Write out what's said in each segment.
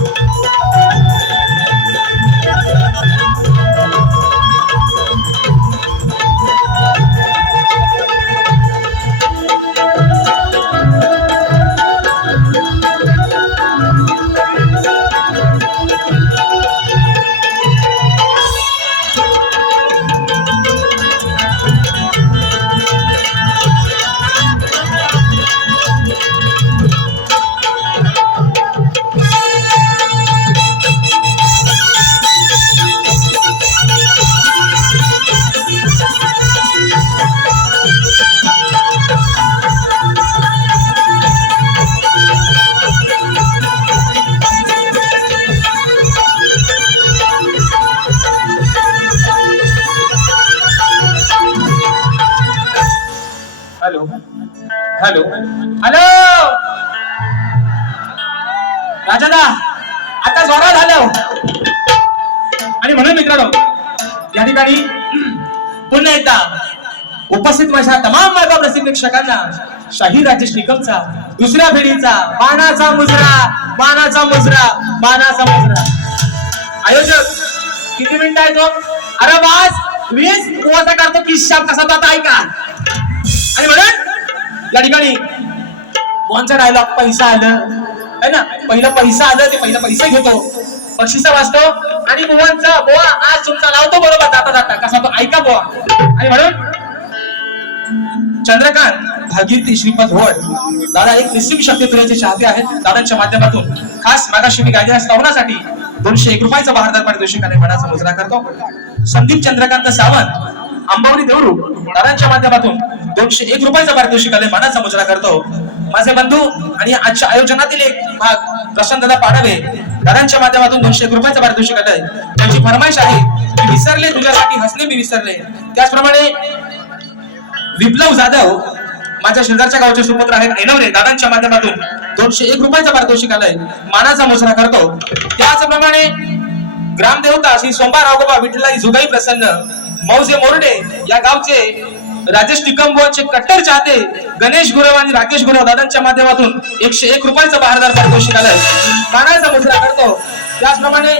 you. प्रेक्षकांना शाही राजेश निकमचा दुसऱ्या फेरीचा मानाचा मुजरा मानाचा मुजरा मानाचा मुजरा. आयोजक किती मिनिटं आहे तो हो? अरे बास वीस कुवाचा करतो की शाप कसा जाता ऐका. आणि म्हणून या ठिकाणी कोणचा डायलॉग पैसा आलं. है ना? पहिलं पैसा आलं ते पहिलं पैसे घेतो. पक्षीचा वाचतो. आणि बुवांचा बोवा आज तुमचा लावतो बरोबर जाता जाता. कसा तो ऐका बुवा. आणि म्हणून चंद्रकांत भागीरथी श्रीपद वड दादा एक निस्सिम शक्तीपुराचे चाहते आहेत दादांच्या माध्यमातून. खास मागाशी मी गायल्या स्तवनासाठी दोनशे एक रुपयाचा बहारदार पारितोषिकाने मनाचा मुजरा करतो. संदीप चंद्रकांत सावंत आंबावली देवरू दादांच्या माध्यमातून दोनशे एक रुपयाचा पारितोषिकाने मनाचा मुजरा करतो. माझे बंधू आणि आजच्या आयोजनातील एक भाग प्रशांत दादा पाडवे दादांच्या माध्यमातून दोनशे एक रुपयाचा पारितोषिक आलाय त्यांची फरमाईश आहे विसरले तुझ्यासाठी हसणे मी विसरले. त्याचप्रमाणे विप्लव जाधव माझ्या शेजारच्या गावचे सुपुत्र आहेत ऐनवरे दादांच्या माध्यमातून. दोनशे एक रुपयाचा पारितोषिक आलाय. मानाचा मोसरा करतो. त्याचप्रमाणे ग्रामदेवता श्री सोमवार राघोबा विठ्ठलाई जुगाई प्रसन्न. मौजे मोरडे या गावचे राजेश निकमबोचे कट्टर चाहते गणेश गुरव आणि राकेश गुरव दादांच्या माध्यमातून एकशे एक रुपयाचा बहारदार पारितोषिक आलाय. मानाचा मोसरा करतो. त्याचप्रमाणे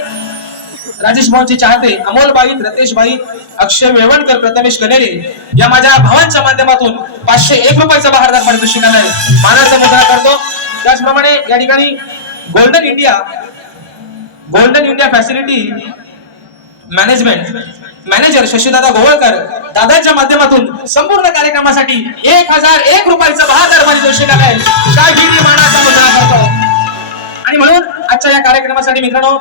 राजेश भाऊचे चाहते अमोल रतेशबाई रतेश अक्षय वेवणकर प्रथमेश कनेरे या माझ्या भावांच्या माध्यमातून पाचशे एक रुपयाचा बहारदार पारितोषिक मानाचा मुद्रा करतो. त्याचप्रमाणे या ठिकाणी golden India golden India facility management manager Shashidada Govalkar दादांच्या माध्यमातून संपूर्ण कार्यक्रमासाठी एक हजार एक रुपयाचा बहादर पारितोषिक आलाय काय मानाचा मुद्रा करतो. आणि म्हणून आजच्या या कार्यक्रमासाठी मित्रांनो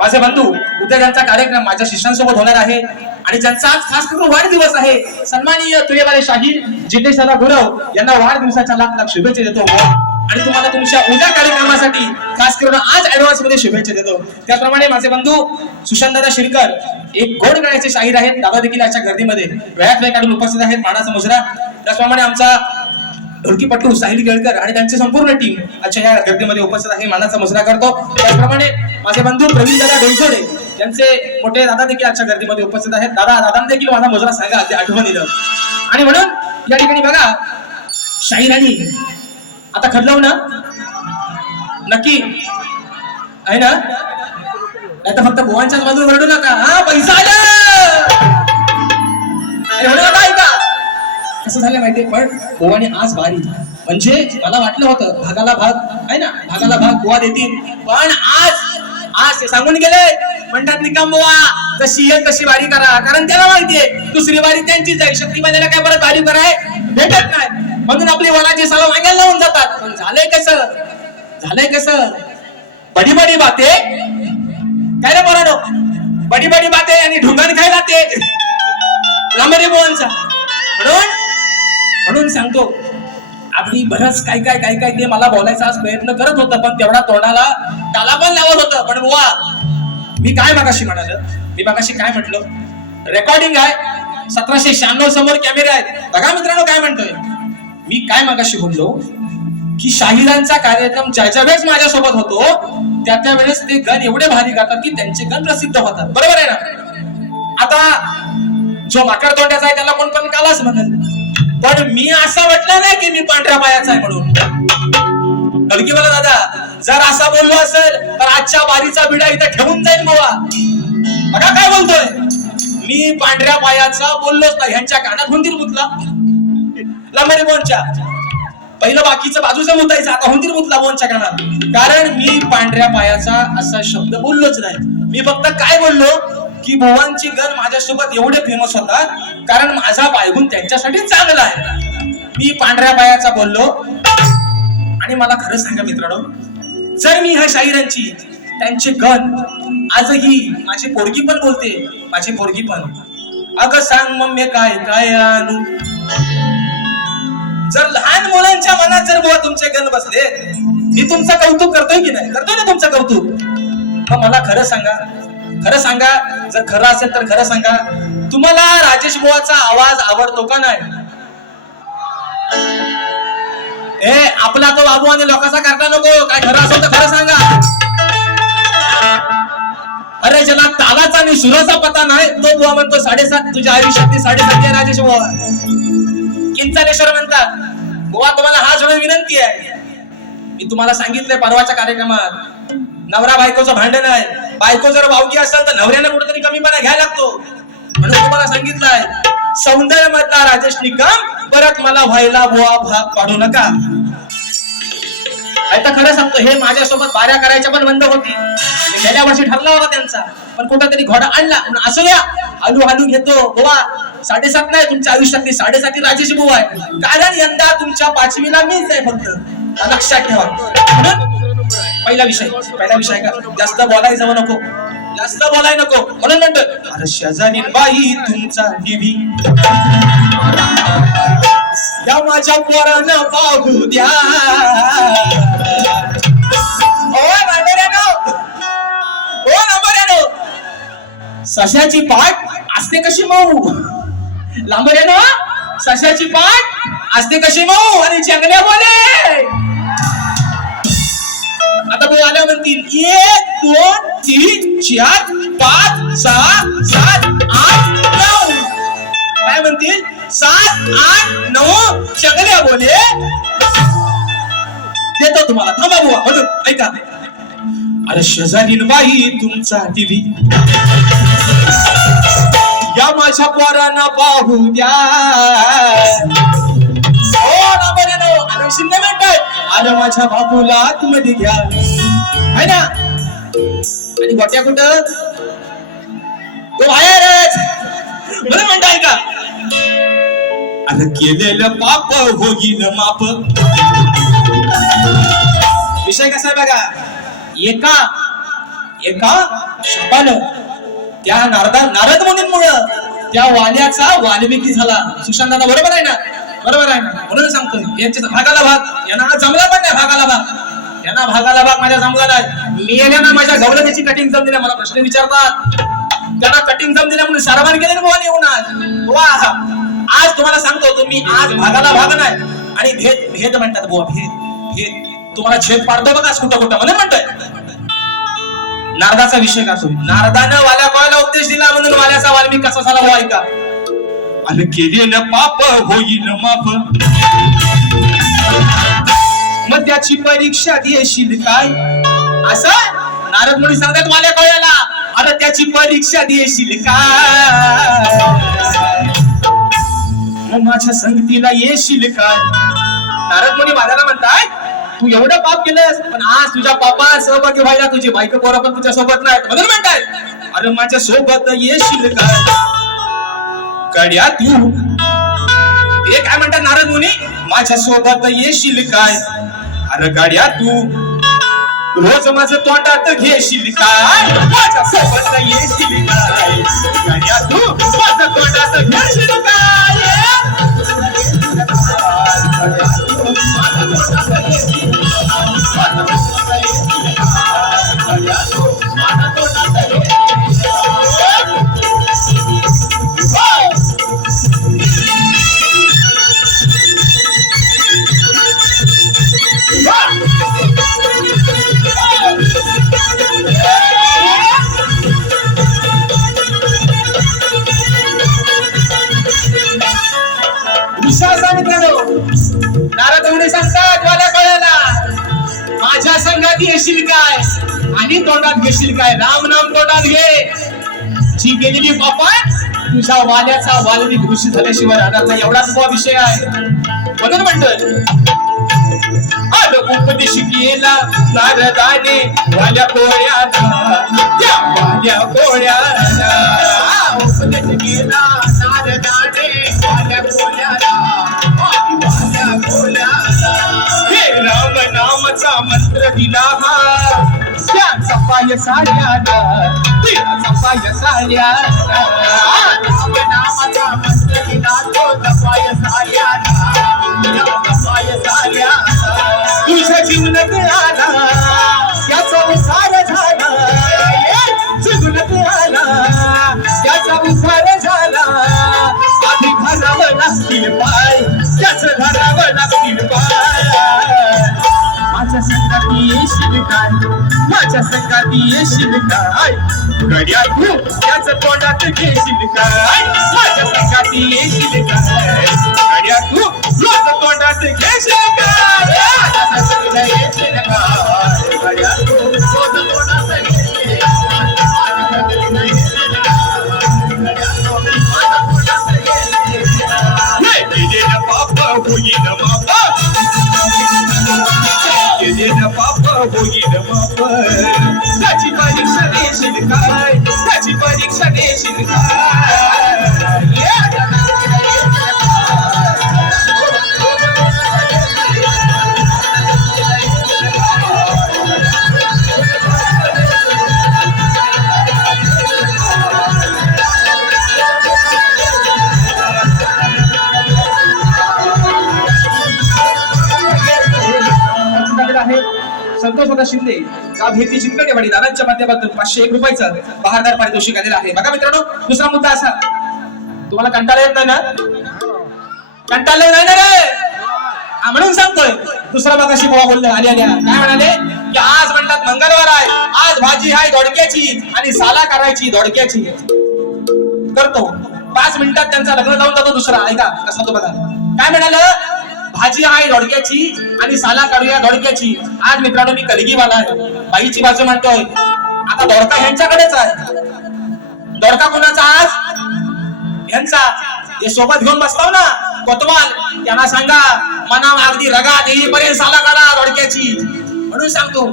माझे बंधू उद्या त्यांचा कार्यक्रम माझ्या शिष्यांसोबत होणार आहे. आणि ज्यांचा आज खास करून वाढदिवस आहे सन्माननीय तुयेवाले शाहीर जितेशाला गुरव यांना वाढदिवसाच्या लाख लाख शुभेच्छा देतो. आणि तुम्हाला तुमच्या उद्या कार्यक्रमासाठी खास करून आज ऍडव्हान्समध्ये शुभेच्छा देतो. त्याचप्रमाणे माझे बंधू सुशांत दादा शिरकर एक गोड गाण्याचे शाहीर आहेत. दादा देखील आजच्या गर्दीमध्ये वेळात वेळ काढून उपस्थित आहेत. मानाचा मुजरा. त्याचप्रमाणे आमचा ढोलकीपट्टू साहिल केळकर आणि त्यांची संपूर्ण टीम आजच्या या गर्दीमध्ये उपस्थित आहे मानाचा मुजरा करतो. त्याचप्रमाणे माझे बंधू प्रवीण दादा डोईसोडे यांचे मोठे दादा देखील आजच्या गर्दीमध्ये उपस्थित आहेत. दादा दादा देखील माझा मुजरा सांगा ते आठवण दिलं आणि म्हणून या ठिकाणी बघा शाहीराणी आता खदलव ना? नक्की. आहे ना? नाही तर फक्त गोवांच्याच बाजूला रडू नका. हा पैसा आला! आणि म्हणून आता कसं झालं माहितीये पण गोवाने आज भारी म्हणजे मला वाटलं होतं भागाला भाग आहे ना? भागाला भाग गोवा देतील. पण आज आज ते सांगून गेले म्हणतात निकाम बोवा जशी आहे तशी बारी करा. कारण त्याला माहितीये दुसरी बारी त्यांचीच आहे शक्ती बांधायला काय परत बारी कराय भेटत नाही. म्हणून आपली वनाची साला वांग्याला लावून जातात. पण झालंय कसं? झालंय कसं? बडी बडी बाते. काय रे बोला बडी बडी बाते आणि ढुंगण खायला जाते लांबरे मोहनचा म्हणून म्हणून सांगतो अगदी बरंच काय काय काय काय ते मला बोलायचा आज प्रयत्न करत होतं पण तेवढा तोंडाला त्याला पण लावत होतं. पण बुवा मी काय मागाशी म्हणाल? मी मागाशी काय म्हटलं? रेकॉर्डिंग आहे. सतराशे शहाण्णव समोर कॅमेरे आहेत बघा मित्रांनो काय म्हणतोय. मी काय मागाशी बोललो? की शाहिरांचा कार्यक्रम ज्या ज्या वेळेस माझ्यासोबत होतो त्या त्या वेळेस ते गण एवढे भारी गातात की त्यांचे गण प्रसिद्ध होतात. बरोबर आहे ना? आता जो माकड तोंड्याचा आहे त्याला कोण पण कालाच म्हणत पण मी असं म्हटलं नाही की मी पांढऱ्या पायाचा आहे म्हणून. ढलकी बघा दादा जर असा बोललो असेल तर आजच्या बारीचा बिडा इथं ठेवून जाईल बाबा बघा काय बोलतोय. मी पांढऱ्या पायाचा बोललोच नाही ह्यांच्या कानात हुंदीर मुतला लांबरे बोनच्या पहिलं बाकीचं बाजूचं मुतायचं आता हुंदीर मुतला बोनच्या कानात. कारण मी पांढऱ्या पायाचा असा शब्द बोललोच नाही. मी फक्त काय बोललो की भुवांची गण माझ्यासोबत एवढे फेमस होतात कारण माझा बायगुण त्यांच्यासाठी चांगला आहे. मी पांढऱ्या पायाचा बोललो. आणि मला खरं सांगा मित्रांनो जर मी ह्या शाहिरांची त्यांचे गण आजही माझी पोरगी पण बोलते माझी पोरगी पण. अगं सांग मम्मी काय काय आणू? जर लहान मुलांच्या मनात जर बुवा तुमचे गण बसले मी तुमचं कौतुक करतोय की नाही? करतोय ना तुमचं कौतुक? मग मला खरं सांगा खरं सांगा जर खरं असेल तर खरं सांगा. तुम्हाला राजेश बुवाचा आवाज आवडतो का नाही? ए आपला तो बाबू आणि लोकांचा करता नको. काय खरं असेल तर खरं सांगा. अरे ज्याला तालाचा आणि सुराचा पता नाही तो बुवा म्हणतो साडेसात तुझ्या आयुष्यातली साडेसात आहे राजेश बुवा. किंचालेश्वर म्हणतात बुवा तुम्हाला हा जोडून विनंती आहे. मी तुम्हाला सांगितलंय परवाच्या कार्यक्रमात. नवरा बायकोचं भांडण आहे. बायको जर वावगी असेल तर नवऱ्यानं कुठेतरी कमीपणा घ्यायला लागतो. म्हणून तुम्हाला सांगितलंय सौंदर्य मधला राजेश निकम परत मला व्हायला बुवा भाग पाडू नका. आता खरं सांगतो हे माझ्यासोबत बाऱ्या करायच्या पण बंद होती. गेल्या वर्षी ठरला होता त्यांचा. पण कुठेतरी घोडा आणला. म्हणून असू द्या हलू हलू घेतो. बुवा साडेसात नाही तुमच्या आयुष्यातली साडेसाती राजेश बुवा आहे. कारण यंदा तुमच्या पाचवीला मीच आहे फक्त. लक्षात ठेवा. पहिला विषय पहिला विषय का? जास्त बोलाय जाऊ नको. जास्त बोलाय नको. म्हणून म्हणतो अरे शेजारी बाई तुमचा टीव्ही या माझ्या पोरानं पाहू द्या. सशाची पाठ असते कशी मऊ? लांबर सशाची पाठ असते कशी मऊ? आणि चंगल्या बोले! आता भाऊ आल्या म्हणतील एक दोन तीन चार पाच सहा सात आठ नऊ. काय म्हणतील? सात आठ नऊ. सगळ्या बोले. देतो तुम्हाला. थांबा बुवा अजून ऐका. अरे शेजारीन बाई तुमचा टीव्ही. या माझ्या पोरांना पाहू द्या. ओ ना बरे नो. अरे शिंदे म्हणतात आलं माझ्या बाबूला आतमध्ये घ्या. है ना? आणि गोट्या कुठं? तो बाहेरच बरं म्हणताय का अरे केलेलं पाप होईल माप. विषय कसा आहे बघा? एका एका शापानं त्या नारदा नारद मुनींमुळं त्या वाल्याचा वाल्मिकी झाला. सुशांत दादा बरोबर आहे ना? बरोबर आहे ना? म्हणून सांगतो यांच्या भागाला भाग. यांना जमला पण नाही भागाला भाग. यांना भागाला भाग माझ्या जमला नाही. मी माझ्या गौरवाची कटिंग जमली नाही. मला प्रश्न विचारतात. त्यांना कटिंग जमली म्हणून सारवान केले ना बुवा येऊन आज? आज तुम्हाला सांगतो तुम्ही आज भागाला भाग नाही. आणि भेद भेद म्हणतात बुवा भेद भेद. तुम्हाला छेद पाडतो बघा कुठं कुठं म्हणून म्हणतोय. नारदाचा विषय का तुम्ही? नारदानं वाल्या कोणाला उपदेश दिला? म्हणून वाल्याचा वाल्मिक कसा झाला बुवा ऐका अरे केलेलं पाप होईल माप. मग त्याची परीक्षा देशील काय? असं? नारद मुनी सांगतात वाल्या कोणाला अरे त्याची परीक्षा देशील काय? मग माझ्या संगतीला येशील काय? नारद मुनी माझ्याला म्हणताय तू एवढं पाप केलंस पण आज तुझ्या पापा सहभागी व्हायला तुझी बायको पोरं पण तुझ्या सोबत नाही म्हणून म्हणताय अरे माझ्या सोबत येशील काय? कड्यात येऊ हे काय म्हणतात नारद मुनी? माझ्या सोबत येशील काय? अरे गाड्या तू. रोज माझं तोंडात घेशील काय? माझ्या सोबत येशील काय? गाड्या तू माझं तोंडात घेशील विश्वासा मित्रांनो तुझ्या वाल्याचा वालनिक ऋषी झाल्याशिवाय राहणार एवढा एवढाच विषय आहे. म्हणून म्हणतोय. आलो उपदेश केला नारदाने वाल्या कोळ्याला. त्या वाल्या कोळ्याला. उपदेश केला नारदाने वाल्या कोळ्याला. वाल्या कोळ्याला. हे राम नामाचा मंत्र दिला हा. त्या पाय साड्याला त्या पाय साड्याला राम नामाचा मंत्र दिला तो पाय साड्याला त्या पाय तुझ्या जीवनात आला त्याचा उद्धार झाला. जीवनात आला त्याचा उद्धार झाला. आधी लागतील पाय त्याच लागतील पाय. माझ्या माझ्या संगाती येशील काय गड्या तू त्याच तोंडात घेशील काय माझ्या संगाती येशील काय गड्या तू रोज तोंडात घेशील काय माझ्या संगाती येशील काय गड्या तू रोज तोंडात घेशील काय माझ्या संगाती येशील काय गड्या तू रोज तोंडात घेशील काय हे केलेलं पाप होईल माप केलेलं पाप होईल माप त्याची परीक्षा देशील काय त्याची परीक्षा देशील झालेला दादा शिंदे गाव भेटी चिंकटेवाडी दादांच्या माध्यमातून पाचशे एक रुपयाचं बहारदार पारितोषिक आलेलं आहे. बघा मित्रांनो दुसरा मुद्दा असा. तुम्हाला कंटाळा येत नाही ना? कंटाळा नाही ना रे? हा, म्हणून सांगतोय. दुसरा मगाशी बोला बोलले आले आल्या काय म्हणाले? की आज म्हणतात मंगळवार आहे. आज भाजी आहे दोडक्याची आणि साला करायची दोडक्याची. करतो. पाच मिनिटात त्यांचा लग्न लावून जातो दुसरा. ऐका कसा तो बघा. काय म्हणाल? भाजी आहे दोडक्याची आणि साला काढूया धोडक्याची आज मित्रांनो मी कलगीवाला आहे बाईची बाजू म्हणतोय आता दोडका ह्यांच्याकडेच आहे. दोडका कोणाचा आज? यांचा हे सोबत घेऊन बसताव ना कोतवाल. त्यांना सांगा मना अगदी रगा देईपर्यंत साला काढा दोडक्याची म्हणून सांगतो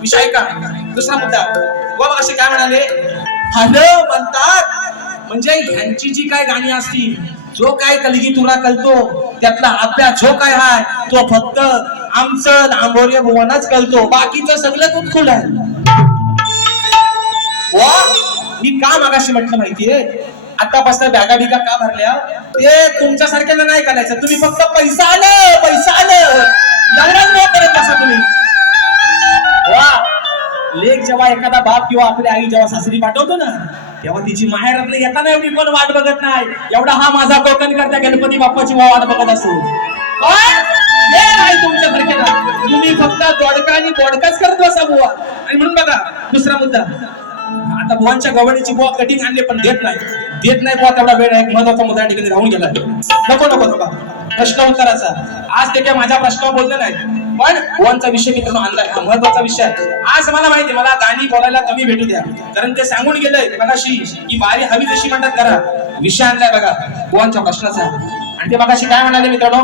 विषय का दुसरा मुद्दा. बाबा असे काय म्हणाले? हॅलो म्हणतात. म्हणजे ह्यांची जी काय गाणी असतील जो काय कलगी तुला कळतो त्यातला अभ्यास जो काय हाय तो फक्त आमचं लांबोरे भुवनच कळतो बाकीचं सगळं कुतकुल आहे. वा मी का मागाशी म्हटलं माहितीये? आतापासून बॅगा बिगा का भरल्या? ते तुमच्या सारख्याला नाही करायचं. तुम्ही फक्त पैसा आलं पैसा आलं. करत बसा तुम्ही. वा. लेख जेव्हा एखादा बाप किंवा आपली आई जेव्हा सासरी पाठवतो ना तेव्हा तिची माहेरातलं येताना एवढी कोण वाट बघत नाही. एवढा हा माझा कोकण करता गणपती बाप्पाची वाट बघत असतो. हे नाही तुमच्या सारख्याला तुम्ही फक्त दोडका आणि दोडकाच करत बसा बुवा. आणि म्हणून बघा दुसरा मुद्दा. आता बुवांच्या गवडीची बुवा कटिंग आणले पण देत नाही. देत नाही बुवा तेवढा वेळ एक महत्त्वाचा मुद्दा ठिकाणी राहून गेला नको नको नको. प्रश्न उत्तराचा. आज ते काय माझ्या प्रश्नावर बोलले नाही पण बुवांचा विषय मित्रांनो आणला हा महत्त्वाचा विषय आज मला माहिती मला गाणी बोलायला कमी भेटू द्या. कारण ते सांगून गेलंय मगाशी की बारी हवी जशी म्हणतात करा. विषय आणलाय बघा बुवांच्या प्रश्नाचा? आणि ते मगाशी काय म्हणाले मित्रांनो?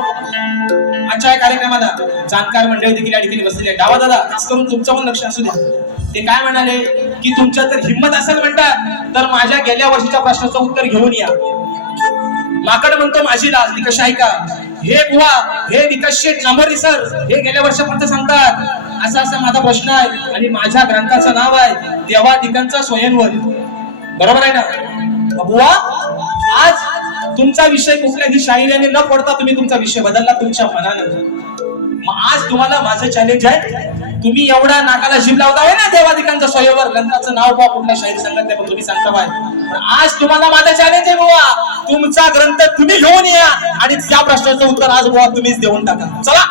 आजच्या या कार्यक्रमाला जाणकार मंडळी देखील या ठिकाणी बसलेली आहे डावा दादा खास करून तुमचं पण लक्ष असू द्या. ते काय म्हणाले? की तुमच्या जर हिंमत असेल म्हणतात तर माझ्या गेल्या वर्षीच्या प्रश्नाचं उत्तर घेऊन या. माकड म्हणतो माझी लाज निकष ऐका हे बुवा हे विकास शेठ लांबोरी सर हे गेल्या वर्षापर्यंत सांगतात. असा असा माझा प्रश्न आहे आणि माझ्या ग्रंथाचं नाव आहे देवादिकांचा स्वयंवर. बरोबर आहे ना? बुवा आज तुमचा विषय कुठल्याही शाहिराने न पडता तुम्ही तुमचा विषय बदलला तुमच्या मनानं. मग आज तुम्हाला माझं चॅलेंज आहे तुम्ही एवढा नाकाला जीभ लावताय ना देवाधिकांचा स्वयंवर. ग्रंथाचं नाव बुवा कुठल्या शाहीर सांगत नाही पण तुम्ही सांगता बाय पण आज तुम्हाला माझं चॅलेंज आहे बुवा. तुमचा ग्रंथ तुम्ही घेऊन या आणि त्या प्रश्नाचं उत्तर आज बुवा तुम्हीच देऊन टाका. चला.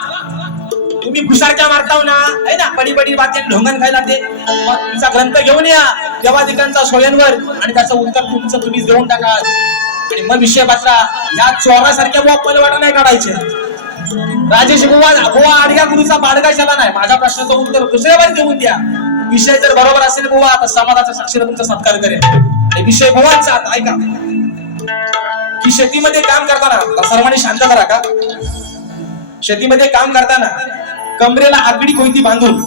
तुम्ही खुशारक्या मारताव ना. है ना? बडी बडी बाकी ढोंगण खायला ते. तुमचा ग्रंथ घेऊन या देवादिकांचा सोयांवर आणि त्याचं उत्तर तुमचं तुम्हीच देऊन टाका. आणि मग विषय बसला या चोरासारख्या बुवा पलवाटा नाही काढायचे. राजेश बुवा बुवा आडग्या गुरुचा बाडगा झाला नाही. माझ्या प्रश्नाचं उत्तर दुसऱ्या बारी देऊन द्या. विषय जर बरोबर असेल बुवा आता समाजाचा साक्षीला तुमचा सत्कार करेल विषय बुवांचा ऐका. शेतीमध्ये काम करताना सर्वांनी शांत करा का? शेतीमध्ये काम करताना कमरेला आगडी कोयती बांधून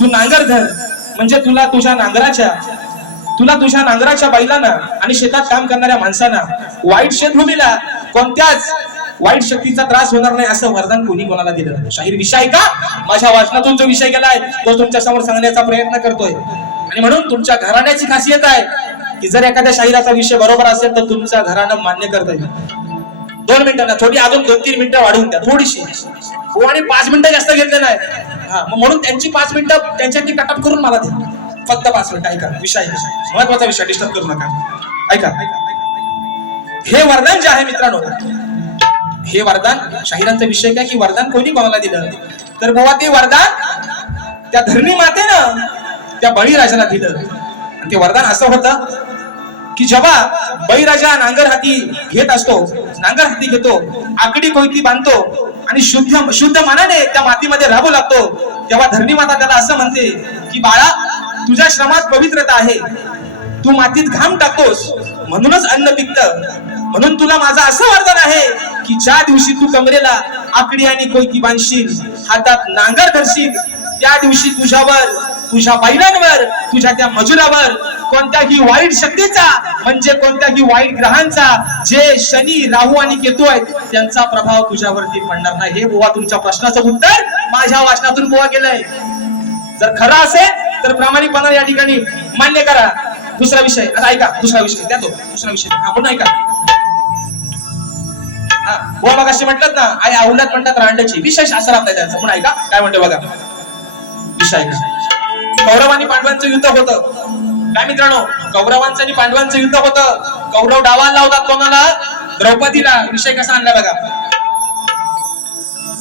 तू नांगर धर म्हणजे तुला तुझ्या नांगराच्या तुला तुझ्या नांगराच्या बैलांना आणि शेतात काम करणाऱ्या माणसांना वाईट शेतभूमीला कोणत्याच वाईट शक्तीचा त्रास होणार नाही असं वरदान कोणी कोणाला दिलं नाही. शाहीर विषय का? माझ्या वाचनातून जो विषय गेलाय तो तुमच्यासमोर सांगण्याचा प्रयत्न करतोय. आणि म्हणून तुमच्या घराण्याची खासियत आहे की जर एखाद्या शाहिराचा विषय बरोबर असेल तर तुमच्या घरानं मान्य करता येईल. दोन मिनिटांना थोडी अजून दोन तीन मिनिटं वाढवून द्या थोडीशी. हो आणि पाच मिनिटं जास्त घेतले नाही. हा मग म्हणून त्यांची पाच मिनिटं त्यांच्यानी कटअप करून मला द्या. फक्त पाच मिनिटं ऐका विषय महत्त्वाचा विषय डिस्टर्ब करू नका. ऐका. हे वरदान जे आहे मित्रांनो हे वरदान शाहिरांचा विषय काय की वरदान कोणी कोणाला दिलं? तर बाबा ते वरदान त्या धरणी मातेनं त्या बळीराजाला दिलं. ते वरदान असं होतं की जेव्हा बळीराजा नांगर हाती घेत असतो नांगर हाती घेतो आकडी कोयती बांधतो आणि शुद्ध शुद्ध मनाने त्या मातीमध्ये राबू लागतो तेव्हा धरणी माता त्याला असं म्हणते की बाळा तुझ्या श्रमात पवित्रता आहे. तू मातीत घाम टाकतोस म्हणूनच अन्न पिकत. म्हणून तुला माझं असं वरदान आहे की ज्या दिवशी तू कमरेला आकडी आणि कोयती बांधशील हातात नांगर धरशील त्या दिवशी तुझ्यावर तुझ्या बैलांवर तुझ्या त्या मजुरावर कोणत्याही वाईट शक्तीचा म्हणजे कोणत्याही वाईट ग्रहांचा जे शनी राहू आणि केतू आहेत त्यांचा प्रभाव तुझ्यावरती पडणार नाही. हे बुवा तुमच्या प्रश्नाचं उत्तर माझ्या वाचनातून बुवा गेलंय. जर खरं असेल तर प्रामाणिकपणा या ठिकाणी मान्य करा. दुसरा विषय आता ऐका दुसरा विषय द्या तो दुसरा विषय. आपण ऐका. हा बुवा मग असे म्हटलं ना आई अवलाद म्हणतात रांडची. विशेष असं आपल्या त्याचं म्हणून ऐका काय म्हणतो बघा. विषय ऐका. कौरव आणि पांडवांचं युद्ध होतं. काय मित्रांनो? कौरवांचं आणि पांडवांचं युद्ध होतं. कौरव डावा लावतात कोणाला? द्रौपदीला. विषय कसा आणला बघा.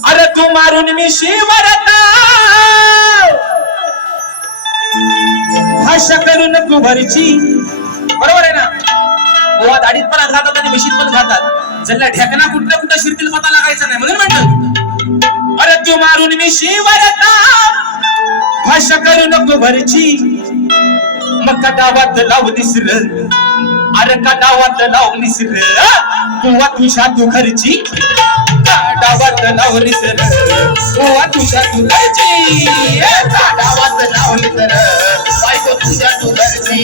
अरे तू मारून मी शिवरता भाषा करून तू भरची बरोबर आहे ना? गोवा दाढीत पण घालतात आणि मिशीत पण घालतात जल्ला ढेकणा कुठल्या कुठं शिरतील पता लागायचा नाही. म्हणून म्हणतात अरे तू मारून मी शिवरता भाषा करू नको भरची. मग कटावात लाव निसर अरे कटावात लाव निसर तुवा तुझ्या तू घरची. कटावात लाव निसर तुवा तुझ्या तू घरची. कटावात लाव निसर बायको तुझ्या तू घरची.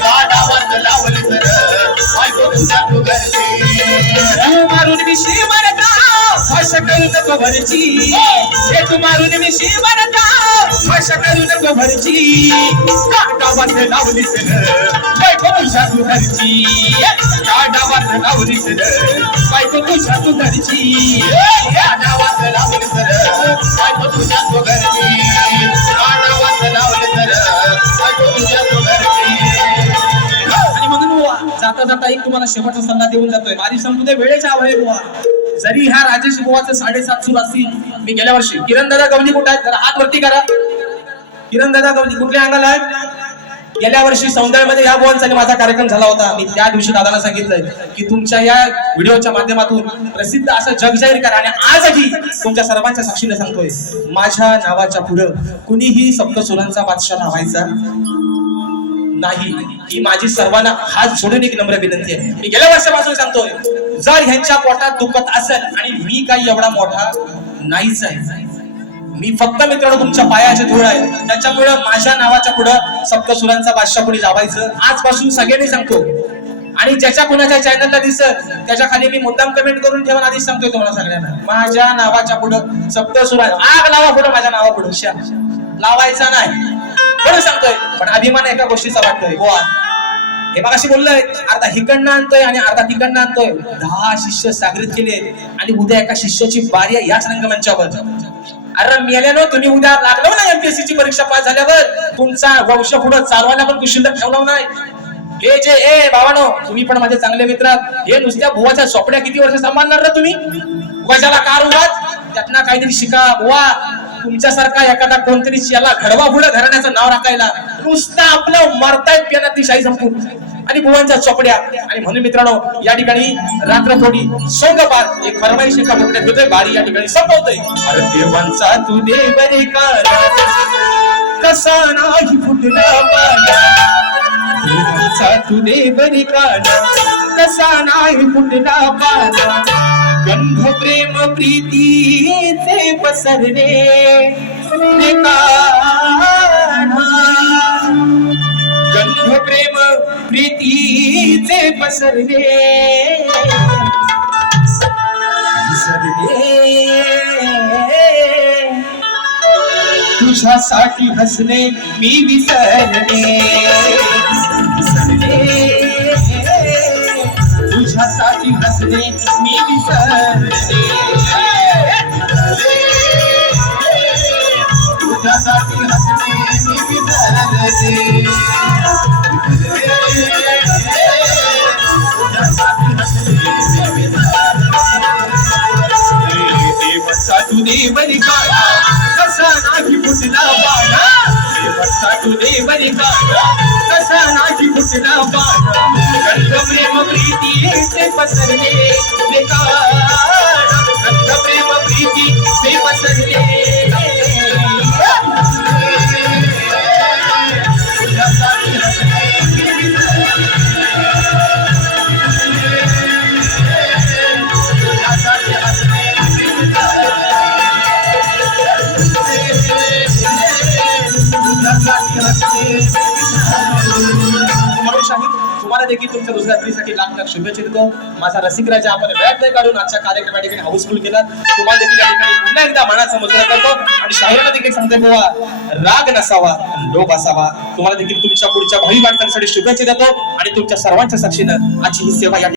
कटावात लाव निसर बायको तुझ्या तू घरची. तू मारून मी शिवरता भाषा करू नको भरची. हे तू मारून मी शिवरता भाषा करू नको भरची. काटावात लावली सर बायको तुझ्या तू घरची काटावात लावली सर बायको तुझ्या तू घरची काटावात लावली सर बायको तुझ्या तू घरची काटावात लावली सर बायको तुझ्या तू जाता जाता एक तुम्हाला शेवटचा सल्ला देऊन जातोय. माझी संपूर्ण वेळेच्या आहे बुवा. जरी ह्या राजेश बुवाचं साडेसात सूर असतील मी गेल्या वर्षी. किरण दादा गवली कुठे आहेत? जरा हात वरती करा. किरण दादा गवली कुठल्या अंगाला आहेत? गेल्या वर्षी सौंदर्यामध्ये या बुवांचा माझा कार्यक्रम झाला होता. मी त्या दिवशी दादाला सांगितलंय की तुमच्या या व्हिडिओच्या माध्यमातून प्रसिद्ध असं जग जाहीर करा आणि आजही तुमच्या सर्वांच्या साक्षीने सांगतोय माझ्या नावाच्या पुढं कुणीही सप्तसुरांचा बादशाह व्हायचा नाही. ही माझी सर्वांना हात जोडून एक नम्र विनंती आहे. मी गेल्या वर्षापासून सांगतोय जर ह्यांच्या पोटात दुखत असेल आणि मी काही एवढा मोठा नाहीच आहे. मी फक्त मित्रांनो तुमच्या पायाचे धूळ आहे. त्याच्यामुळे माझ्या नावाच्या पुढं सप्तसुरांचा बादशाह कोणी लावायचं आजपासून सगळ्यांनी सांगतो. आणि ज्याच्या कुणाच्या चॅनलला दिसत त्याच्याखाली मी मुद्दाम कमेंट करून ठेवून आधीच सांगतोय तुम्हाला सगळ्यांना. माझ्या नावाच्या पुढं सप्तसुरा आग लावा पुढं माझ्या नावा पुढं लावायचा नाही. बरं सांगतोय पण अभिमान एका गोष्टीचा वाटतोय. बुवा हे मग अशी बोललोय अर्धा हिकडनं आणतोय आणि अर्धा तिकडनं आणतोय. दहा शिष्य सागरित केले आणि उद्या एका शिष्याची बारी आहे याच रंगमंचावर. अरे मेल्यानो तुम्ही उद्या लागलो ना एमपीएससी ची परीक्षा पास झाल्यावर. तुमचा वंश पुढे चालवायला पण कुशिल्लक ठेवलं नाही. हे जे ए भावानो तुम्ही पण माझे चांगले मित्र. हे नुसत्या बुवाच्या सोपड्या किती वर्ष सांभाळणार ना तुम्ही? उगाच्याला कार उगाच त्यातनं काहीतरी शिका बुवा. तुमच्यासारखा एखादा कोणतरी याला घडवा पुढे घराण्याचं नाव राखायला नुसतं आपलं मरतायत पेना ती शाही संपून. आणि बुवांच्या चोपड्या. आणि म्हणून मित्रांनो या ठिकाणी रात्र थोडी सोंगपार एक फरमाईश एका मोठ्या घेतोय. बारी या ठिकाणी संपवतोय. अरे देवांचा तू देवरे कसा नाही फुटला पाला. देवांचा तू देवरे कसा नाही फुटला पाला. गंध प्रेम प्रीतीचे पसरले ते गंध प्रेम प्रीतीचे पसरले तुझ्यासाठी हसणे मी विसरले तुझ्यासाठी हसणे मी विसरले तुझ्यासाठी हसणे मी विसरले तुझ्यासाठी देवरी काढा कसा नाही फुटला बाळा। देवाचा तू देवरी काढा कसा नाही फुटला बाळा गंध प्रेम प्रीती ते पसरले ते काढा प्रेम देखील तुमच्या दुसऱ्या पिढीसाठी लाख लाख शुभेच्छा देतो. माझा रसिक राजा आपण वेळ नाही काढून आजच्या कार्यक्रमा ठिकाणी हाऊसफुल केला तुम्हाला देखील या ठिकाणी पुन्हा एकदा मनात मुद्रा करतो. आणि शाहिराला देखील सांगते बुवा राग नसावा लोभ असावा. तुम्हाला देखील तुमच्या पुढच्या भावी वाटचालीसाठी शुभेच्छा देतो. आणि तुमच्या सर्वांच्या साक्षीनं आजची ही सेवा या